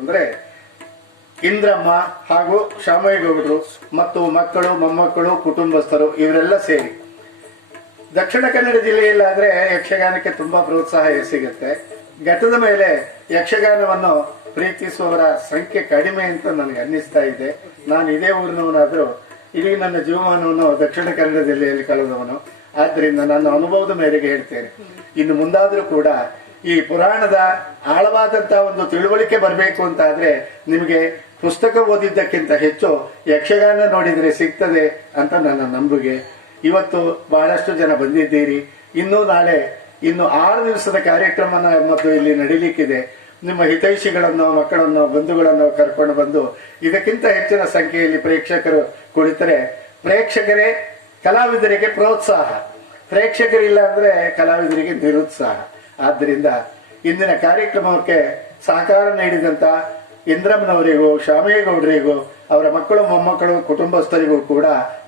ಅಂದ್ರೆ ಇಂದ್ರಮ್ಮ ಹಾಗೂ ಶಾಮಯ್ಯಗೌಡರು ಮತ್ತು ಮಕ್ಕಳು ಮೊಮ್ಮಕ್ಕಳು ಕುಟುಂಬಸ್ಥರು ಇವರೆಲ್ಲ ಸೇರಿ ದಕ್ಷಿಣ ಕನ್ನಡ ಜಿಲ್ಲೆಯಲ್ಲಾದ್ರೆ ಯಕ್ಷಗಾನಕ್ಕೆ ತುಂಬಾ ಪ್ರೋತ್ಸಾಹ ಸಿಗುತ್ತೆ. ಘಟ್ಟದ ಮೇಲೆ ಯಕ್ಷಗಾನವನ್ನು ಪ್ರೀತಿಸುವವರ ಸಂಖ್ಯೆ ಕಡಿಮೆ ಅಂತ ನನಗೆ ಅನ್ನಿಸ್ತಾ ಇದೆ. ನಾನು ಇದೇ ಊರಿನವನಾದ್ರೂ ಇಡೀ ನನ್ನ ಜೀವನವನ್ನು ದಕ್ಷಿಣ ಕನ್ನಡ ಜಿಲ್ಲೆಯಲ್ಲಿ ಕಳೆದವನು. ಆದ್ರಿಂದ ನನ್ನ ಅನುಭವದ ಮೇರೆಗೆ ಹೇಳ್ತೇನೆ, ಇನ್ನು ಮುಂದಾದ್ರೂ ಕೂಡ ಈ ಪುರಾಣದ ಆಳವಾದಂತಹ ಒಂದು ತಿಳುವಳಿಕೆ ಬರಬೇಕು ಅಂತ ಆದ್ರೆ ನಿಮಗೆ ಪುಸ್ತಕ ಓದಿದ್ದಕ್ಕಿಂತ ಹೆಚ್ಚು ಯಕ್ಷಗಾನ ನೋಡಿದ್ರೆ ಸಿಗ್ತದೆ ಅಂತ ನನ್ನ ನಂಬಿಕೆ. ಇವತ್ತು ಬಹಳಷ್ಟು ಜನ ಬಂದಿದ್ದೀರಿ. ಇನ್ನೂ ನಾಳೆ ಇನ್ನು 6 ದಿವಸದ ಕಾರ್ಯಕ್ರಮ ಮತ್ತು ಇಲ್ಲಿ ನಡೀಲಿಕ್ಕಿದೆ. ನಿಮ್ಮ ಹಿತೈಷಿಗಳನ್ನು, ಮಕ್ಕಳನ್ನು, ಬಂಧುಗಳನ್ನು ಕರ್ಕೊಂಡು ಬಂದು ಇದಕ್ಕಿಂತ ಹೆಚ್ಚಿನ ಸಂಖ್ಯೆಯಲ್ಲಿ ಪ್ರೇಕ್ಷಕರು ಕುಳಿತರೆ ಪ್ರೇಕ್ಷಕರೇ ಕಲಾವಿದರಿಗೆ ಪ್ರೋತ್ಸಾಹ, ಪ್ರೇಕ್ಷಕರಿಲ್ಲ ಅಂದ್ರೆ ಕಲಾವಿದರಿಗೆ ನಿರುತ್ಸಾಹ. ಆದ್ದರಿಂದ ಇಂದಿನ ಕಾರ್ಯಕ್ರಮಕ್ಕೆ ಸಹಕಾರ ನೀಡಿದಂತ ಇಂದ್ರಮ್ಮನವರಿಗೂ, ಶಾಮಯ್ಯಗೌಡರಿಗೂ, ಅವರ ಮಕ್ಕಳು ಮೊಮ್ಮಕ್ಕಳು ಕುಟುಂಬಸ್ಥರಿಗೂ ಕೂಡ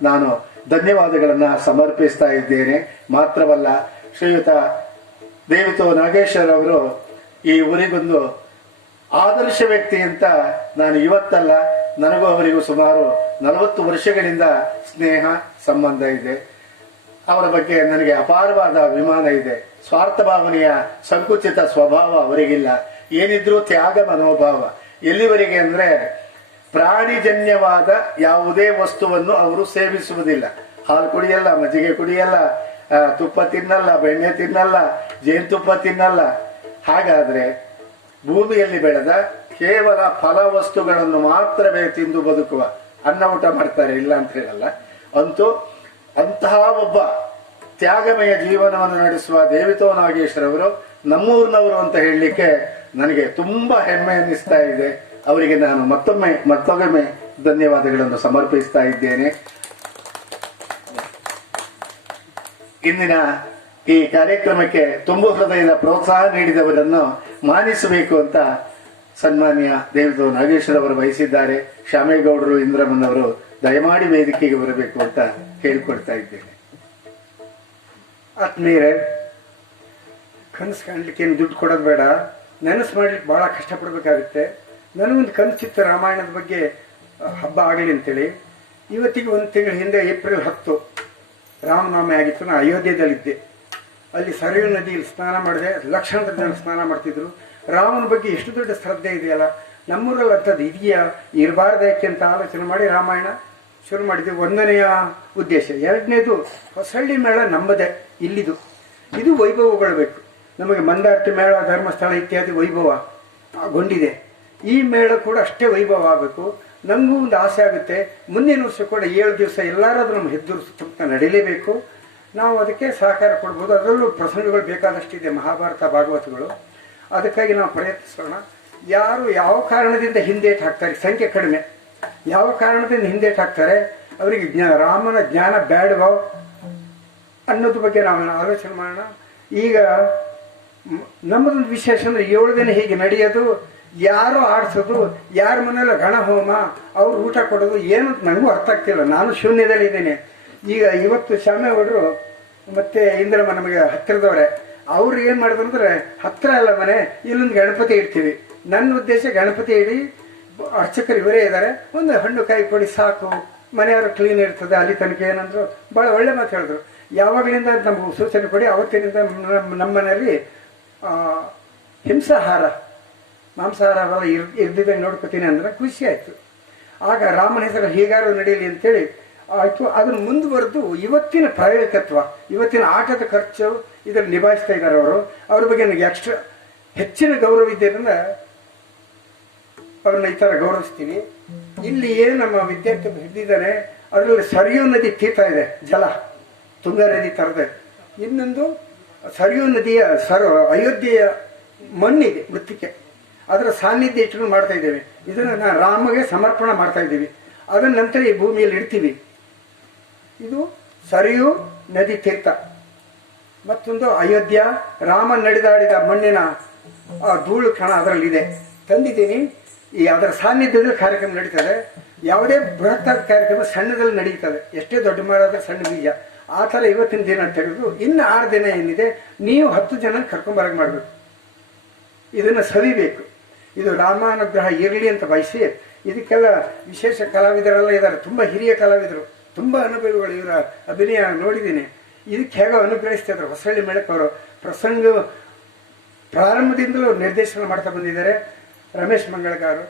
ನಾನು ಧನ್ಯವಾದಗಳನ್ನ ಸಮರ್ಪಿಸ್ತಾ ಇದ್ದೇನೆ. ಮಾತ್ರವಲ್ಲ, ಶ್ರೀಯುತ ದೇವಿತೋ ನಾಗೇಶ್ವರ್ ಅವರು ಈ ಊರಿಗೊಂದು ಆದರ್ಶ ವ್ಯಕ್ತಿ ಅಂತ ನಾನು ಇವತ್ತಲ್ಲ, ನನಗೂ ಅವರಿಗೂ ಸುಮಾರು 40 ವರ್ಷಗಳಿಂದ ಸ್ನೇಹ ಸಂಬಂಧ ಇದೆ. ಅವರ ಬಗ್ಗೆ ನನಗೆ ಅಪಾರವಾದ ಅಭಿಮಾನ ಇದೆ. ಸ್ವಾರ್ಥ ಭಾವನೆಯ ಸಂಕುಚಿತ ಸ್ವಭಾವ ಅವರಿಗಿಲ್ಲ. ಏನಿದ್ರೂ ತ್ಯಾಗ ಮನೋಭಾವ. ಎಲ್ಲಿವರೆಗೆ ಅಂದ್ರೆ ಪ್ರಾಣಿಜನ್ಯವಾದ ಯಾವುದೇ ವಸ್ತುವನ್ನು ಅವರು ಸೇವಿಸುವುದಿಲ್ಲ. ಹಾಲು ಕುಡಿಯಲ್ಲ, ಮಜ್ಜಿಗೆ ಕುಡಿಯಲ್ಲ, ತುಪ್ಪ ತಿನ್ನಲ್ಲ, ಬೆಣ್ಣೆ ತಿನ್ನಲ್ಲ, ಜೇನುತುಪ್ಪ ತಿನ್ನಲ್ಲ. ಹಾಗಾದ್ರೆ ಭೂಮಿಯಲ್ಲಿ ಬೆಳೆದ ಕೇವಲ ಫಲ ವಸ್ತುಗಳನ್ನು ಮಾತ್ರವೇ ತಿಂದು ಬದುಕುವ, ಅನ್ನ ಊಟ ಮಾಡ್ತಾರೆ, ಇಲ್ಲ ಅಂತ ಹೇಳಲ್ಲ. ಅಂತೂ ಅಂತಹ ಒಬ್ಬ ತ್ಯಾಗಮಯ ಜೀವನವನ್ನು ನಡೆಸುವ ದೇವಿತೋ ನಾಗೇಶ್ವರ ಅವರು ನಮ್ಮೂರಿನವರು ಅಂತ ಹೇಳಲಿಕ್ಕೆ ನನಗೆ ತುಂಬಾ ಹೆಮ್ಮೆ ಅನ್ನಿಸ್ತಾ ಇದೆ. ಅವರಿಗೆ ನಾನು ಮತ್ತೊಮ್ಮೆ ಧನ್ಯವಾದಗಳನ್ನು ಸಮರ್ಪಿಸ್ತಾ ಇದ್ದೇನೆ. ಇಂದಿನ ಈ ಕಾರ್ಯಕ್ರಮಕ್ಕೆ ತುಂಬು ಹೃದಯದ ಪ್ರೋತ್ಸಾಹ ನೀಡಿದವರನ್ನು ಮಾನಿಸಬೇಕು ಅಂತ ಸನ್ಮಾನ್ಯ ದೇವಿತೋ ನಾಗೇಶ್ವರ ಅವರು ವಹಿಸಿದ್ದಾರೆ. ಶಾಮೇಗೌಡರು, ಇಂದ್ರಮ್ಮನವರು ದಯಮಾಡಿ ವೇದಿಕೆಗೆ ಬರಬೇಕು ಅಂತ ಹೇಳಿಕೊಡ್ತಾ ಇದ್ದೇನೆ. ಆತ್ಮೀಯರೇ, ಕನಸು ಕಾಣ್ಲಿಕ್ಕೆ ಏನು ದುಡ್ಡು ಕೊಡೋದು ಬೇಡ, ನೆನಸು ಮಾಡ್ಲಿಕ್ಕೆ ಬಹಳ ಕಷ್ಟಪಡಬೇಕಾಗುತ್ತೆ. ನನಗೊಂದು ಕನಸಿತ್ತು ರಾಮಾಯಣದ ಬಗ್ಗೆ ಹಬ್ಬ ಆಗಲಿ ಅಂತೇಳಿ. ಇವತ್ತಿಗೆ 1 ತಿಂಗಳ ಹಿಂದೆ ಏಪ್ರಿಲ್ 10 ರಾಮನವಮಿ ಆಗಿತ್ತು. ನಾನು ಅಯೋಧ್ಯೆಯಲ್ಲಿದ್ದೆ. ಅಲ್ಲಿ ಸರಯೂ ನದಿಯಲ್ಲಿ ಸ್ನಾನ ಮಾಡಿದೆ. ಲಕ್ಷಾಂತರ ಜನ ಸ್ನಾನ ಮಾಡ್ತಿದ್ರು. ರಾಮನ ಬಗ್ಗೆ ಎಷ್ಟು ದೊಡ್ಡ ಶ್ರದ್ಧೆ ಇದೆಯಲ್ಲ, ನಮ್ಮೂರಲ್ಲಿ ಅಂಥದ್ದು ಇದೆಯಾ, ಇರಬಾರ್ದಕ್ಕೆ ಅಂತ ಆಲೋಚನೆ ಮಾಡಿ ರಾಮಾಯಣ ಶುರು ಮಾಡಿದ್ವಿ. 1ನೆಯ ಉದ್ದೇಶ. 2ನೇದು ಹೊಸಳ್ಳಿ ಮೇಳ ನಮ್ಮದೇ, ಇಲ್ಲಿದು. ಇದು ವೈಭವಗೊಳ್ಳಬೇಕು. ನಮಗೆ ಮಂದಾರ್ತಿ ಮೇಳ, ಧರ್ಮಸ್ಥಳ ಇತ್ಯಾದಿ ವೈಭವಗೊಂಡಿದೆ. ಈ ಮೇಳ ಕೂಡ ಅಷ್ಟೇ ವೈಭವ ಆಗಬೇಕು. ನಮಗೂ ಒಂದು ಆಸೆ ಆಗುತ್ತೆ, ಮುಂದಿನ ವರ್ಷ ಕೂಡ 7 ದಿವಸ ಎಲ್ಲಾರಾದ್ರೂ ನಮ್ಮ ಹೆದ್ದೂರು ಸುತ್ತಮುತ್ತ ನಡೀಲೇಬೇಕು. ನಾವು ಅದಕ್ಕೆ ಸಹಕಾರ ಕೊಡ್ಬೋದು. ಅದರಲ್ಲೂ ಪ್ರಸಂಗಗಳು ಬೇಕಾದಷ್ಟಿದೆ, ಮಹಾಭಾರತ, ಭಾಗವತಗಳು. ಅದಕ್ಕಾಗಿ ನಾವು ಪ್ರಯತ್ನಿಸೋಣ. ಯಾರು ಯಾವ ಕಾರಣದಿಂದ ಹಿಂದೇಟು ಹಾಕ್ತಾರೆ, ಸಂಖ್ಯೆ ಕಡಿಮೆ, ಯಾವ ಕಾರಣದಿಂದ ಹಿಂದೇಟು ಹಾಕ್ತಾರೆ, ಅವರಿಗೆ ರಾಮನ ಜ್ಞಾನ ಬೇಡವೋ ಅನ್ನೋದ್ರ ಬಗ್ಗೆ ನಾವು ಆಲೋಚನೆ ಮಾಡೋಣ. ಈಗ ನಮ್ಮದೊಂದು ವಿಶೇಷ ಅಂದ್ರೆ 7 ದಿನ ಹೀಗೆ ನಡೆಯೋದು, ಯಾರು ಆಡಿಸೋದು, ಯಾರ ಮನೆಯಲ್ಲ ಗಣ ಹೋಮ, ಅವ್ರು ಊಟ ಕೊಡೋದು, ಏನು ನನಗೂ ಅರ್ಥ ಆಗ್ತಿಲ್ಲ. ನಾನು ಶೂನ್ಯದಲ್ಲಿ ಇದ್ದೇನೆ. ಈಗ ಇವತ್ತು ಶಾಮೇಗೌಡರು ಮತ್ತೆ ಇಂದ್ರಮ್ಮ ನಮಗೆ ಹತ್ತಿರದವ್ರೆ. ಅವ್ರು ಏನ್ ಮಾಡಿದ್ರು ಅಂದ್ರೆ, ಹತ್ರ ಅಲ್ಲ ಮನೆ, ಇಲ್ಲೊಂದು ಗಣಪತಿ ಇಡ್ತೀವಿ. ನನ್ನ ಉದ್ದೇಶ ಗಣಪತಿ ಇಡಿ, ಅರ್ಚಕರು ಇವರೇ ಇದ್ದಾರೆ, ಒಂದು ಹಣ್ಣು ಕಾಯಿ ಕೊಡಿ ಸಾಕು, ಮನೆಯವರು ಕ್ಲೀನ್ ಇರ್ತದೆ. ಅಲ್ಲಿ ತನಕ ಏನಂದ್ರು ಬಹಳ ಒಳ್ಳೆ ಮಾತು ಹೇಳಿದ್ರು. ಯಾವಾಗಲಿಂದ ನಮ್ಗೆ ಸೂಚನೆ ಕೊಡಿ, ಅವತ್ತಿನಿಂದ ನಮ್ಮ ಮನೆಯಲ್ಲಿ ಹಿಂಸಾಹಾರ, ಮಾಂಸಾಹಾರ ಅವೆಲ್ಲ ಇರ್ದಿದ್ದಂಗೆ ನೋಡ್ಕೋತೀನಿ ಅಂದ್ರೆ ಖುಷಿ ಆಯ್ತು. ಆಗ ರಾಮನ ಹೆಸರು ಹೀಗಾರು ನಡೀಲಿ ಅಂತೇಳಿ ಆಯ್ತು. ಅದನ್ನು ಮುಂದುವರೆದು ಇವತ್ತಿನ ಪ್ರಾಯೋಗಿಕತ್ವ, ಇವತ್ತಿನ ಆಟದ ಖರ್ಚು ಇದನ್ನು ನಿಭಾಯಿಸ್ತಾ ಇದ್ದಾರೆ ಅವರು. ಅವ್ರ ಬಗ್ಗೆ ನನಗೆ ಹೆಚ್ಚಿನ ಗೌರವ ಇದ್ದೇನೆಂದ್ರೆ ಅವ್ರನ್ನ ಈ ತರ ಗೌರವಿಸ್ತೀನಿ. ಇಲ್ಲಿ ಏನು ನಮ್ಮ ವಿದ್ಯಾರ್ಥಿ ಹಿಡಿದಿದ್ದಾನೆ, ಅದರಲ್ಲಿ ಸರಿಯೂ ನದಿ ತೀರ್ತಾ ಇದೆ, ಜಲ ತುಂಗಾ ನದಿ ತರದೆ. ಇನ್ನೊಂದು ಸರಿಯೂ ನದಿಯ ಅಯೋಧ್ಯೆಯ ಮಣ್ಣಿದೆ, ಮೃತ್ತಿಕೆ, ಅದರ ಸಾನ್ನಿಧ್ಯ ಇಟ್ಕೊಂಡು ಮಾಡ್ತಾ ಇದ್ದೇವೆ. ಇದನ್ನ ನಾನು ರಾಮಗೆ ಸಮರ್ಪಣೆ ಮಾಡ್ತಾ ಇದ್ದೀವಿ. ಅದನ್ನ ನಂತರ ಈ ಭೂಮಿಯಲ್ಲಿ ಇಡ್ತೀವಿ. ಇದು ಸರಿಯೂ ನದಿ ತೀರ್ಥ. ಮತ್ತೊಂದು ಅಯೋಧ್ಯ, ರಾಮ ನಡೆದಾಡಿದ ಮಣ್ಣಿನ ಧೂಳು ಕಣ ಅದರಲ್ಲಿದೆ, ತಂದಿದ್ದೀನಿ. ಈ ಅದರ ಸಾನ್ನಿಧ್ಯದಲ್ಲಿ ಕಾರ್ಯಕ್ರಮ ನಡೀತದೆ. ಯಾವುದೇ ಬೃಹತ್ತಾದ ಕಾರ್ಯಕ್ರಮ ಸಣ್ಣದಲ್ಲಿ ನಡೀತದೆ, ಎಷ್ಟೇ ದೊಡ್ಡ ಮರ ಸಣ್ಣ ಬೀಜ. ಆ ಥರ ಇವತ್ತಿನ ದಿನ ತೆಗೆದು ಇನ್ನು 6 ದಿನ ಏನಿದೆ, ನೀವು 10 ಜನ ಕರ್ಕೊಂಬರಕ್ಕೆ ಮಾಡಬೇಕು. ಇದನ್ನು ಸವಿಬೇಕು. ಇದು ರಾಮಾನುಗ್ರಹ ಇರಲಿ ಅಂತ ಬಯಸಿ ಇದಕ್ಕೆಲ್ಲ ವಿಶೇಷ ಕಲಾವಿದರೆಲ್ಲ ಇದ್ದಾರೆ, ತುಂಬ ಹಿರಿಯ ಕಲಾವಿದರು, ತುಂಬ ಅನುಭವಿಗಳು. ಇವರ ಅಭಿನಯ ನೋಡಿದ್ದೀನಿ. ಇದಕ್ಕೆ ಹೇಗೋ ಅನುಗ್ರಹಿಸ್ತಿದ್ರು. ಹೊಸಳ್ಳಿ ಮೇಳಕ್ಕೆ ಅವರು ಪ್ರಸಂಗ ಪ್ರಾರಂಭದಿಂದಲೂ ನಿರ್ದೇಶನ ಮಾಡ್ತಾ ಬಂದಿದ್ದಾರೆ. ರಮೇಶ್ ಮಂಗಳಗಾರು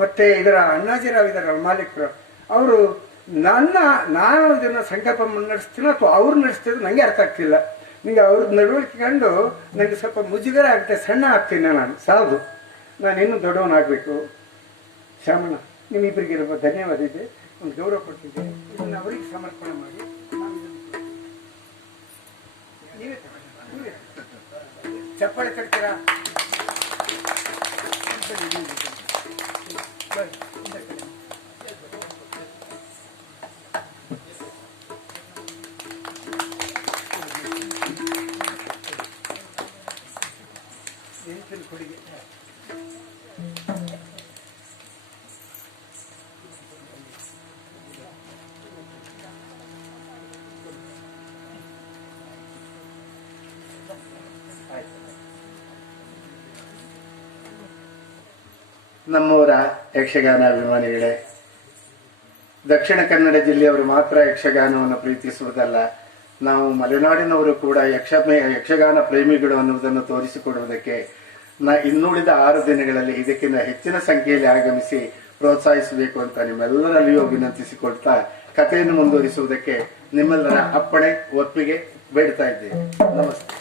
ಮತ್ತು ಇದರ ಅಣ್ಣಾಜಿರಾವ್ ಇದ್ದಾರೆ ಮಾಲೀಕರು. ಅವರು ನಾನು ಇದನ್ನು ಸಂಕಲ್ಪ ನಡೆಸ್ತೀನೋ ಅಥವಾ ಅವ್ರು ನಡೆಸ್ತಿದ್ರು ನನಗೆ ಅರ್ಥ ಆಗ್ತಿಲ್ಲ. ನಿಂಗೆ ಅವ್ರ ನಡವಳಿಕೆ ಕಂಡು ನನಗೆ ಸ್ವಲ್ಪ ಮುಜುಗರ ಆಗುತ್ತೆ, ಸಣ್ಣ ಆಗ್ತೀನಿ ನಾನು, ಸಾಲದು, ನಾನು ಇನ್ನೂ ದೊಡ್ಡವನಾಗಬೇಕು. ಶ್ಯಾಮಣ್ಣ, ನಿಮ್ಮಿಬ್ಬರಿಗೆ ಧನ್ಯವಾದ ಇದೆ, ಒಂದು ಗೌರವ ಕೊಡ್ತಿದ್ದೇನೆ. ಇದನ್ನು ಅವರಿಗೆ ಸಮರ್ಪಣೆ ಮಾಡಿ ನೀವೇ ಚಪ್ಪಾಳೆ ತಡ್ತೀರಾ? ಕೊಡುಗೆ ನಮ್ಮೂರ ಯಕ್ಷಗಾನ ಅಭಿಮಾನಿಗಳೇ, ದಕ್ಷಿಣ ಕನ್ನಡ ಜಿಲ್ಲೆಯವರು ಮಾತ್ರ ಯಕ್ಷಗಾನವನ್ನು ಪ್ರೀತಿಸುವುದಲ್ಲ, ನಾವು ಮಲೆನಾಡಿನವರು ಕೂಡ ಯಕ್ಷಗಾನ ಪ್ರೇಮಿಗಳು ಅನ್ನುವುದನ್ನು ತೋರಿಸಿಕೊಡುವುದಕ್ಕೆ ಇನ್ನುಳಿದ 6 ದಿನಗಳಲ್ಲಿ ಇದಕ್ಕಿಂತ ಹೆಚ್ಚಿನ ಸಂಖ್ಯೆಯಲ್ಲಿ ಆಗಮಿಸಿ ಪ್ರೋತ್ಸಾಹಿಸಬೇಕು ಅಂತ ನಿಮ್ಮೆಲ್ಲರಲ್ಲಿಯೂ ವಿನಂತಿಸಿಕೊಡ್ತಾ ಕಥೆಯನ್ನು ಮುಂದುವರಿಸುವುದಕ್ಕೆ ನಿಮ್ಮೆಲ್ಲರ ಅಪ್ಪಣೆ ಒಪ್ಪಿಗೆ ಬೇಡ್ತಾ ಇದ್ದೇವೆ. ನಮಸ್ತೆ.